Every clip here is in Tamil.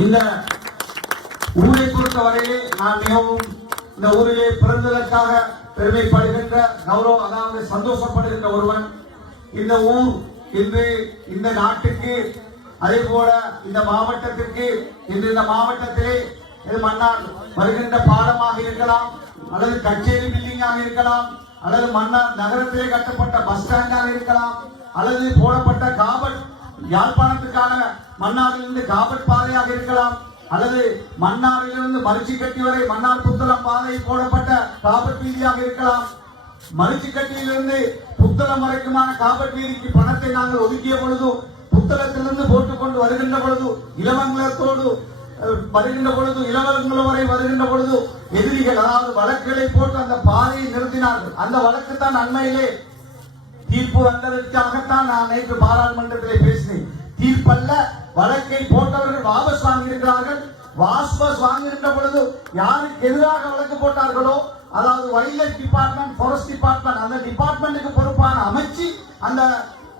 இந்த ஊரை பொறுத்தவரையிலே நான் மிகவும் இந்த ஊரிலே பிறந்ததற்காக பெருமைப்படுகின்ற கௌரவம், அதாவது சந்தோஷப்படுகின்ற ஒருவன். இந்த ஊர் இன்று இந்த நாட்டுக்கு, அதே போல இந்த மாவட்டத்திற்கு, இன்று இந்த மாவட்டத்திலே இது மன்னார் வருகின்ற பாலமாக இருக்கலாம், அல்லது கச்சேரி பில்டிங்காக இருக்கலாம், அல்லது மன்னார் நகரத்திலே கட்டப்பட்ட பஸ் ஸ்டாண்டாக இருக்கலாம், அல்லது போடப்பட்ட காபட் யாழ்ப்பாணத்துக்கான மன்னாரிலிருந்து காபட் பாதையாக இருக்கலாம், அல்லது மன்னாரிலிருந்து மரிச்சிக்கட்டி வரை மன்னார் புத்தளம் பாதை போடப்பட்ட காபட் வீதியாக இருக்கலாம். மரிச்சிக்கட்டியிலிருந்து புத்தளம் வரைக்குமான காபட் வீதிக்கு பணத்தை நாங்கள் ஒதுக்கிய பொழுது, புத்தளத்திலிருந்து போட்டுக்கொண்டு வருகின்ற பொழுது, இளமங்கலத்தோடு வருகின்ற பொழுது, இளவரங்குளம் வரை வருகின்ற பொழுது எதிரிகள், அதாவது வழக்குகளை போட்டு அந்த பாதையை நிறுத்தினார்கள். அந்த வழக்கு தான் அண்மையிலே தீர்ப்பு வந்ததற்காகத்தான் நான் நேற்று பாராளுமன்றத்திலே பேசினேன். தீர்ப்பல்ல, வழக்கை போட்டவர்கள் வாபஸ் வாங்கி இருக்கிறார்கள். வாபஸ் வாங்குகின்ற பொழுது யாருக்கு எதிராக வழக்கு போட்டார்களோ, அதாவது wild life department, forest department, அந்த டிபார்ட்மெண்ட்டுக்கு பொறுப்பான அமைச்சு அந்த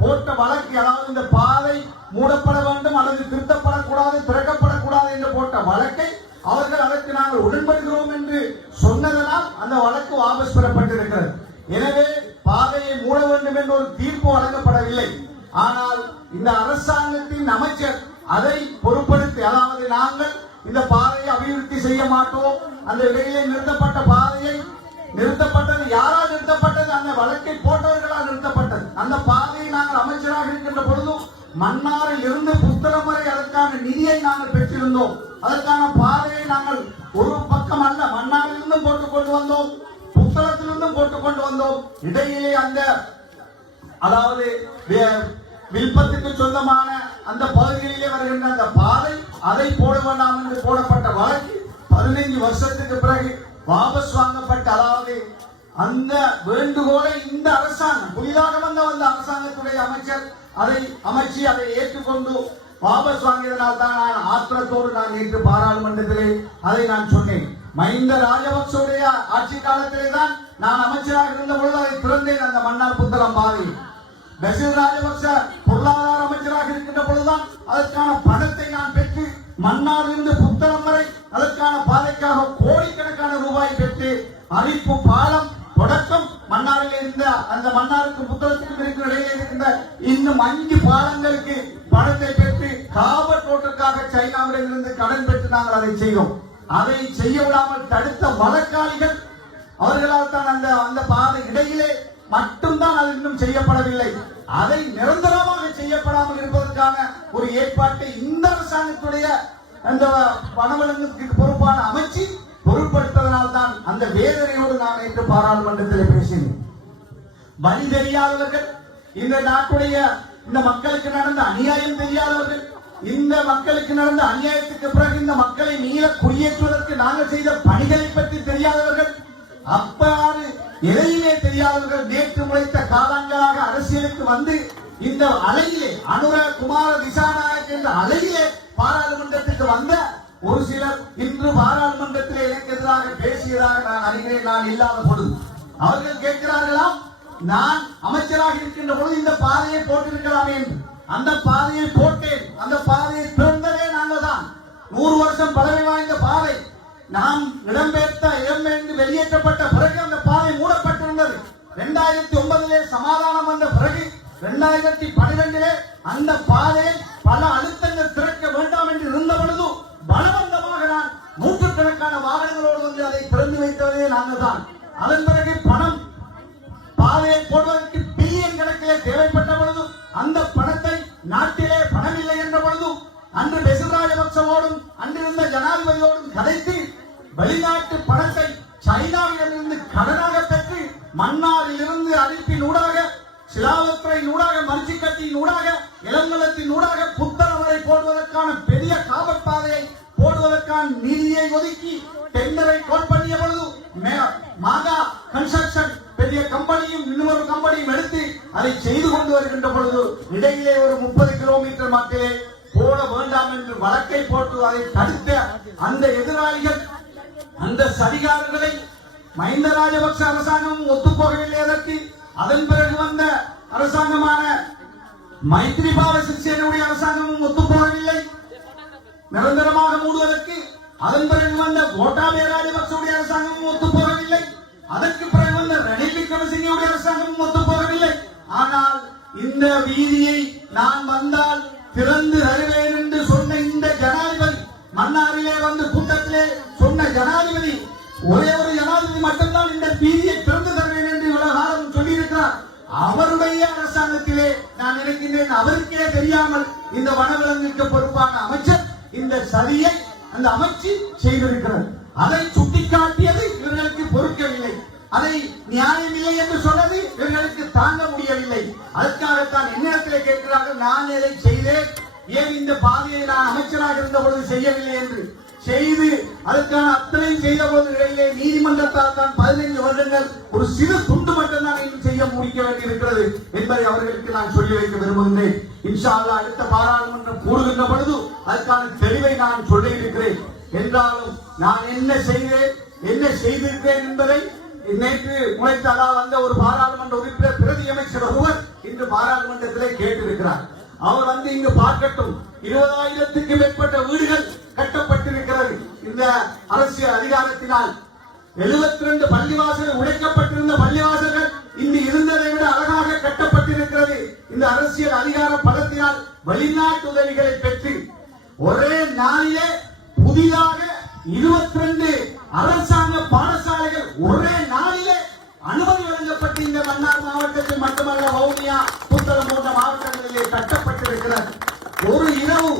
போட்ட வழக்கு, அதாவது இந்த பாதை மூடப்பட வேண்டும் அல்லது திருத்தப்படக்கூடாது, திறக்கப்படக்கூடாது என்று போட்ட வழக்கை அவர்கள் அதற்கு நாங்கள் உடன்படுகிறோம் என்று சொன்னதனால் அந்த வழக்கு வாபஸ் பெறப்பட்டிருக்கிறது. எனவே பாதையை மூட வேண்டும் என்ற ஒரு தீர்ப்பு வழங்கப்படவில்லை. ஆனால் இந்த அரசாங்கத்தின் அமைச்சர் அதை பொறுப்படுத்தி, அதாவது நாங்கள் இந்த பாதையை அபிவிருத்தி செய்ய மாட்டோம், அந்த இடையிலே நிறுத்தப்பட்ட பாதையை, நிறுத்தப்பட்டது யாரால் நிறுத்தப்பட்டது? அந்த வழக்கை போட்டவர்களால் நிறுத்தப்பட்டது. அந்த பாதையை நாங்கள் அமைச்சராக இருக்கின்ற பொழுது மன்னாரில் இருந்து புத்தளம் வரை அதற்கான நிதியை நாங்கள் பெற்றிருந்தோம். அதற்கான பாதையை நாங்கள் ஒரு பக்கம் அல்ல, மன்னாரிலிருந்தும் போட்டுக் கொண்டு வந்தோம், புத்தளத்திலிருந்தும் போட்டுக் கொண்டு வந்தோம். இடையிலே அந்த, அதாவது வில்பத்துக்கு சொந்தமான அந்த பகுதிகளிலே வருகின்ற அந்த பாதை, அதை போட வேண்டாம் என்று போடப்பட்ட வழக்கு 15 வருஷத்துக்கு பிறகு வாபஸ் வாங்கப்பட்ட, அதாவது அந்த வேண்டுகோளை இந்த அரசாங்கம், புதிதாக வந்த அரசாங்கத்துடைய அமைச்சர் அதை அமைச்சு அதை ஏற்றுக்கொண்டு வாபஸ் வாங்கியதனால் தான் நான் ஆத்திரத்தோடு நான் நேற்று பாராளுமன்றத்திலே அதை நான் சொன்னேன். மஹிந்த ராஜபக்சவுடைய ஆட்சி காலத்திலே தான் நான் அமைச்சராக இருந்த பொழுது அதை திறந்தேன், அந்த மன்னார் புத்தளம் பாதை. பசில் ராஜபக்ச பொருளாதார அமைச்சராக இருக்கின்ற பொழுதுதான் அதற்கான பணத்தை நான் பெற்று மன்னாரிலிருந்து புத்தளம் வரை அதற்கான பாதைக்காக கோடிக்கணக்கான ரூபாய் பெற்று அரிப்பு பாலம் தொடக்கம் மன்னாரில் இருந்த அந்த மன்னாருக்கு புத்தளத்துக்கு இருக்கிற இடையில இருக்கின்ற இன்னும் 5 பாலங்களுக்கு பணத்தை பெற்று காபட் ரோட்டுக்காக சைனாவில் இருந்து கடன் பெற்று நாங்கள் அதை செய்தோம். அதை செய்ய விடாமல் தடுத்த வழக்காளிகள் அவர்களால் தான் அந்த பாதை இடையிலே மட்டும்தான் அது இன்னும் செய்யப்படவில்லை. அதை நிரந்தரமாக செய்யப்படாமல் இருப்பதற்கான ஒரு ஏற்பாட்டை இந்த அரசாங்கத்துடைய அந்த வனவளங்களுக்கு பொறுப்பான அமைச்சு பொருட்படுத்ததனால் தான் அந்த வேதனையோடு நான் நேற்று பாராளுமன்றத்தில் பேசினேன். வழி தெரியாதவர்கள், இந்த நாட்டுடைய இந்த மக்களுக்கு நடந்த அநியாயம் தெரியாதவர்கள், இந்த மக்களுக்கு நடந்த அநியாயத்துக்கு பிறகு இந்த மக்களை மீள குடியேற்றுவதற்கு நாங்கள் செய்த பணிகளை பற்றி தெரியாதவர்கள், அப்பாறு எதையுமே தெரியாதவர்கள், நேற்று முளைத்த காலங்களாக அரசியலுக்கு வந்து இந்த அலையிலே அனுர குமார திசாநாயக் என்ற அலையிலே பாராளுமன்றத்துக்கு வந்த ஒரு சிலர் இன்று பாராளுமன்றத்திலே எனக்கு எதிராக பேசியதாக நான் அறிகிறேன். நான் இல்லாத பொழுது அவர்கள் கேட்கிறார்களாம், நான் அமைச்சராக இருக்கின்ற பொழுது இந்த பாதையை போட்டிருக்கலாமே என்று. அந்த பாதையை போட்டேன், அந்த பாதையை திறந்ததே நாங்கள் தான். 100 வருஷம் பழமை வாய்ந்த பாதை. நாம் இடம்பெயர்ந்து வெளியேற்றப்பட்ட பிறகு அந்த பாதை மூடப்பட்டிருந்தது. 2009 சமாதானம் வந்த பிறகு 2012 அந்த பாதையை பல அழுத்தங்கள் திறக்க வேண்டாம் என்று இருந்த பொழுது பலவந்தமாக நான் நூற்றுக்கணக்கான வாகனங்களோடு வந்து அதை திறந்து வைத்ததே நாங்கள் தான். அதன் பிறகு பணம் பாதையை போடுவதற்கு பில்லியன் கணக்கிலே தேவைப்பட்ட பொழுது அந்த பணத்தை நாட்டிலே பணம் இல்லை என்ற பொழுது அன்று பசில் ராஜபக்சவோடும் அன்றிருந்த ஜனாதிபதியோடும் கதைத்து வெளிநாட்டு பணத்தை சைனாவிலிருந்து கடனாக பெற்று மன்னாரில் இருந்து அரிப்பின் ஊடாக, சிலாவத்துறையின் ஊடாக, மரிச்சிக்கட்டியின் ஊடாக, இளங்கலத்தின் ஊடாக புத்தளம் வரை போடுவதற்கான பெரிய காபட் பாதையை போடுவதற்கான நிதியை ஒதுக்கி டெண்டரை கோட் பண்ணிய பொழுது மாகா கன்ஸ்ட்ரக்ஷன் பெரிய கம்பெனியும் இன்னொரு கம்பெனியும் எடுத்து அதை செய்து கொண்டு வருகின்ற பொழுது இடையிலே ஒரு 30 கிலோமீட்டர் மத்தியிலே போட வேண்டாம் என்று வழக்கை போட்டு அதை தடுத்த அந்த எதிராளிகள், அந்த சதிகாரர்களை மஹிந்த ராஜபக்ச அரசாங்கம் ஒத்துப்போகவில்லை. அதற்கு அதன் பிறகு வந்த அரசாங்கமான மைத்ரிபால சிறிசேனவுடைய அரசாங்கமும் ஒத்துப்போகவில்லை. நிரந்தரமாக மூடுவதற்கு அதன் பிறகு வந்த கோட்டாபய ராஜபக்சவுடைய அரசாங்கமும் ஒத்து போகவில்லை. அதற்கு பிறகு வந்த ரணில் விக்ரமசிங்கவுடைய அரசாங்கமும் ஒத்து போகவில்லை. ஆனால் இந்த வீதியை நான் வந்தால் திறந்து தருவேன் என்று சொன்ன இந்த ஜனாதிபதி, மன்னாரிலே வந்து கூட்டத்திலே சொன்ன ஜனாதிபதி, ஒரே ஒரு ஜனாதிபதி மட்டும்தான் இந்த வீதியை திறந்து தருவேன் என்று இவ்வளவு காலம் சொல்லியிருக்கிறார். அவருடைய அரசாங்கத்திலே நான் நினைக்கின்றேன் அவருக்கே தெரியாமல் இந்த வனவிலங்குக்கு பொறுப்பான அமைச்சர் இந்த சதியை அந்த அமைச்சு செய்திருக்கிறது. அதை சுட்டிக்காட்டியது இவர்களுக்கு பொறுக்கவில்லை. அதை நியாயமில்லை என்று சொன்னது இவர்களுக்கு தாங்க முடியவில்லை. அதற்காகத்தான் என்னிடத்திலே கேட்கிறார்கள், நான் எதை செய்தேன், ஏன் இந்த பாதையை நான் அமைச்சராக இருந்த பொழுது செய்யவில்லை என்று. செய்து அதற்கான அத்தனையும் செய்த போது இடையிலே நீதிமன்றத்தால் தான் 15 வருடங்கள் ஒரு சிறு துண்டு மட்டும்தான் இன்னும் செய்ய முடிக்க வேண்டியிருக்கிறது என்பதை அவர்களுக்கு நான் சொல்லி வைக்க விரும்புகின்றேன். இன்ஷா அல்லாஹ் அடுத்த பாராளுமன்றம் கூடுகின்ற பொழுது அதற்கான தெளிவை நான் சொல்லி இருக்கிறேன். என்றாலும் நான் என்ன செய்தேன், என்ன செய்திருக்கிறேன் என்பதை நேற்று முளைத்தாரா வந்த ஒரு பாராளுமன்ற உறுப்பினர் பிரதி அமைச்சர் ஒருவர் இன்று பாராளுமன்றத்திலே கேட்டிருக்கிறார். அவர் வந்து இங்கு பார்க்கட்டும், 20,000க்கு மேற்பட்ட வீடுகள் கட்டப்பட்டிருக்கிறது இந்த அரசியல் அதிகாரத்தினால். 72 பள்ளிவாசல் உடைக்கப்பட்டிருந்த பள்ளிவாசல்கள் இன்று இருந்ததை விட அழகாக கட்டப்பட்டிருக்கிறது இந்த அரசியல் அதிகார பலத்தினால். வெளிநாட்டு உதவிகளை பெற்று ஒரே நாளிலே புதிதாக 22 அரசாங்க பாடசாலைகள் ஒரே நாளிலே அனுமதி வழங்கப்பட்டு இந்த மன்னார் மாவட்டத்தில் மட்டுமல்ல, வவுனியா, புத்தளம் போன்ற மாவட்டங்களிலே கட்டப்பட்டிருக்கிறது. ஒரு இரவு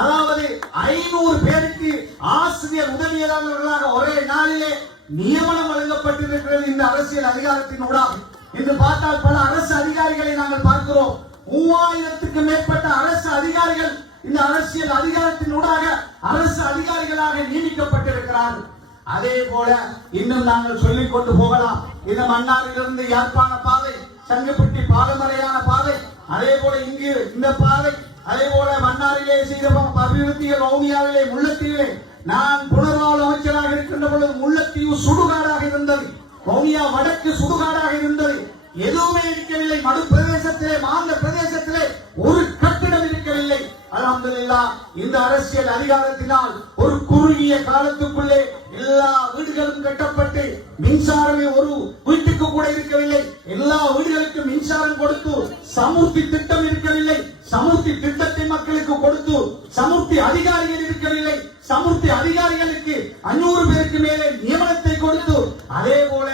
அதாவது 500 பேருக்கு ஆசிரியர் உதவியாளர்களாக ஒரே நாளிலே நியமனம் வழங்கப்பட்டிருக்கிறது இந்த அரசியல் அதிகாரத்தின் ஊடாக. என்று பார்த்தால் பல அரசு அதிகாரிகளை நாங்கள் பார்க்கிறோம். 3000க்கு மேற்பட்ட அரசு அதிகாரிகள் இந்த அரசியல் அதிகாரத்தின் ஊடாக அரசு அதிகாரிகளாக நியமிக்கப்பட்டிருக்கிறார்கள். அதே போல இன்னும் நாங்கள் சொல்லிக் கொண்டு போகலாம். இந்த மன்னாரிலிருந்து யாழ்ப்பாண பாதை, சங்கப்பட்டி பாலமறையான பாதை, அதே போல இங்கு இந்த பாதை, அதே போல மன்னாரிலே செய்த அபிவிருத்திகள், வவுனியாவிலே, முல்லைத்தீவிலே. நான் புனர்வாழ்வு அமைச்சராக இருக்கின்ற பொழுது முல்லைத்தீவு சுடுகாடாக இருந்தது, வவுனியா வடக்கு சுடுகாடாக இருந்தது. எதுவுமே இருக்கவில்லை. மடு பிரதேசத்திலே, மாந்த பிரதேசத்திலே ஒரு கட்டிடம் இருக்கவில்லை. அல்ஹம்துலில்லாஹ் இந்த அரசியல் அதிகாரத்தினால் ஒரு குறுகிய காலத்துக்குள்ளே எல்லா வீடுகளும் கட்டப்பட்டு மின்சாரமே ஒரு வீட்டுக்கு கூட இருக்கவில்லை. எல்லா வீடுகளுக்கும் மின்சாரம் கொடுத்து சமுர்த்தி திட்டம் இருக்கவில்லை. சமுர்த்தி திட்டத்தை மக்களுக்கு கொடுத்து சமுர்த்தி அதிகாரிகள் இருக்கவில்லை. சமுர்த்தி அதிகாரிகளுக்கு 500 பேருக்கு மேலே நியமனத்தை கொடுத்து, அதே போல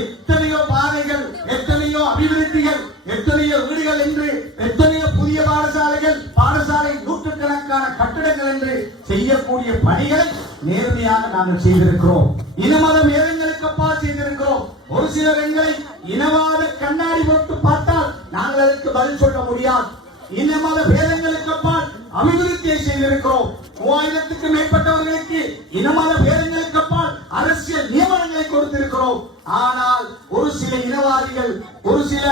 எத்தனையோ பாதைகள், எத்தனையோ அபிவிருத்திகள், எத்தனையோ வீடுகள் என்று, எத்தனையோ புதிய பாடசாலைகள், பாடசாலை நூற்றுக்கணக்கான கட்டிடங்கள் என்று செய்யக்கூடிய பணிகளை நேர்மையாக நாங்கள் செய்திருக்கிறோம். இனமத வேதங்களுக்கு அப்பால் செய்திருக்கிறோம். ஒரு சிலர் எங்களை இனவாத கண்ணாடி போட்டு பார்த்தால் நாங்கள் அதற்கு பதில் சொல்ல முடியாது. இனமத பேதங்களுக்கு அப்பால் அபிவிருத்தியை செய்திருக்கிறோம். 3000க்கு மேற்பட்டவர்களுக்கு இனமத பேதங்களுக்கு அப்பால் அரசியல் நியமனங்களை கொடுத்திருக்கிறோம். ஆனால் ஒரு சில இனவாதிகள், ஒரு சில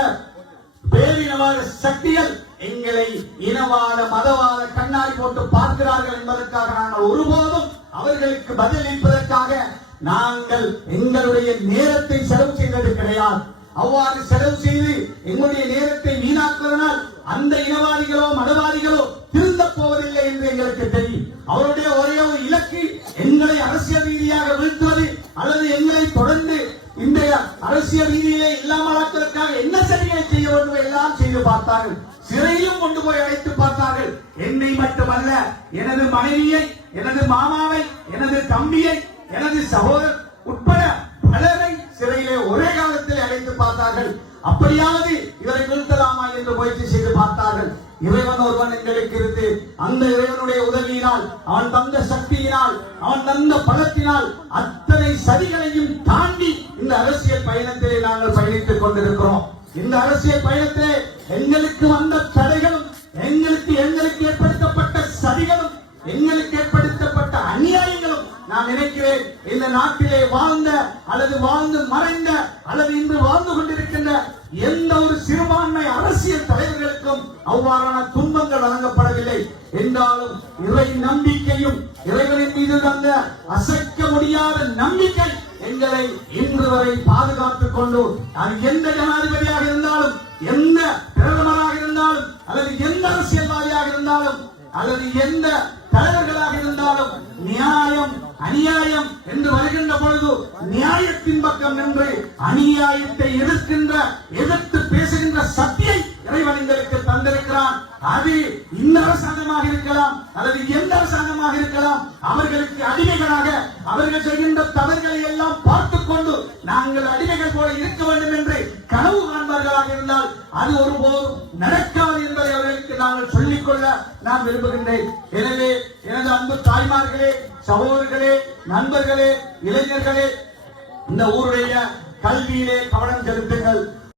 பேரினவாத சக்திகள் எங்களை இனவாத மதவாத கண்ணாடி போட்டு பார்க்கிறார்கள் என்பதற்காக நாங்கள் ஒருபோதும் அவர்களுக்கு பதிலளிப்பதற்காக நாங்கள் எங்களுடைய நேரத்தை செலவு செய்தது கிடையாது. அவ்வாறு செலவு செய்து எங்களுடைய நேரத்தை வீணாக்குவதனால் அந்த இனவாதிகளோ மதவாதிகளோ திருந்த போவதில்லை என்று எங்களுக்கு தெரியும். அவருடைய ஒரே ஒரு இலக்கு எங்களை அரசியல் ரீதியாக வீழ்த்துவது அல்லது எங்களை தொடர்ந்து இந்த அரசியல் ரீதியிலே இல்லாமலாக்குவதற்காக என்ன சரிகளை செய்ய வேண்டும் எல்லாம் செய்து பார்த்தார்கள். சிறையிலும் கொண்டு போய் அழைத்து பார்த்தார்கள். என்னை மட்டுமல்ல, எனது மனைவியை, எனது மாமாவை, எனது தம்பியை, எனது சகோதரர் உட்பட பலரை சிறையிலே ஒரே காலத்தில் அழைத்து பார்த்தார்கள். அப்படியாவது இவரை நிறுத்தலாமா என்று முயற்சி செய்து பார்த்தார்கள். இறைவன் ஒருவன் எங்களுக்கு இருந்து அந்த இறைவனுடைய உதவியினால், அவன் தந்த சக்தியினால், அவன் தந்த பலத்தினால் அத்தனை சதிகளையும் தாண்டி இந்த அரசியல் பயணத்திலே நாங்கள் பயணித்துக் கொண்டிருக்கிறோம். இந்த அரசியல் பயணத்திலே எங்களுக்கு வந்த தடைகளும், எங்களுக்கு ஏற்படுத்தப்பட்ட சதிகளும், எங்களுக்கு ஏற்படுத்தப்பட்ட அநியாயங்களும் நான் நினைக்கிறேன் இந்த நாட்டிலே வாழ்ந்த அல்லது வாழ்ந்து மறைந்த அல்லது இன்று வாழ்ந்து கொண்டிருக்கின்ற எந்த ஒரு சிறுபான்மை அரசியல் தலைவர்களுக்கும் அவ்வாறான துன்பங்கள் வழங்கப்படவில்லை. என்றாலும் இறை நம்பிக்கையும் இறைவனின் மீது தந்த அசைக்க முடியாத நம்பிக்கை எங்களை இன்று வரை பாதுகாத்துக் கொண்டு, அது எந்த ஜனாதிபதியாக இருந்தாலும், எந்த பிரதமராக இருந்தாலும், அல்லது எந்த அரசியல்வாதியாக இருந்தாலும், அல்லது எந்த தலைவர்களாக இருந்தாலும் நியாயம் அநியாயம் என்று வருகின்ற பொழுது நியாயத்தின் பக்கம் நின்று அநியாயத்தை எதிர்த்து பேசுகின்ற சக்தியை இறைவன் எங்களுக்கு தந்திருக்கிறான். அது இந்த அரசாங்கமாக இருக்கலாம் அல்லது எந்த அரசாங்கமாக இருக்கலாம். அவர்களுக்கு அடிமைகளாக அவர்கள் செய்கின்ற தவறுகளை எல்லாம் பார்த்துக் கொண்டு நாங்கள் அடிமைகள் போல இருக்க வேண்டும் என்று கனவு காண்பார்களாக இருந்தால் அது ஒருபோதும் நடக்காது என்பதை அவர்களுக்கு நாங்கள் சொல்லிக்கொள்ள நான் விரும்புகின்றேன். எனவே எனது அன்பு தாய்மார்களே, சகோதரர்களே, நண்பர்களே, இளைஞர்களே, இந்த ஊருடைய கல்வியிலே கவனம் செலுத்துங்கள்.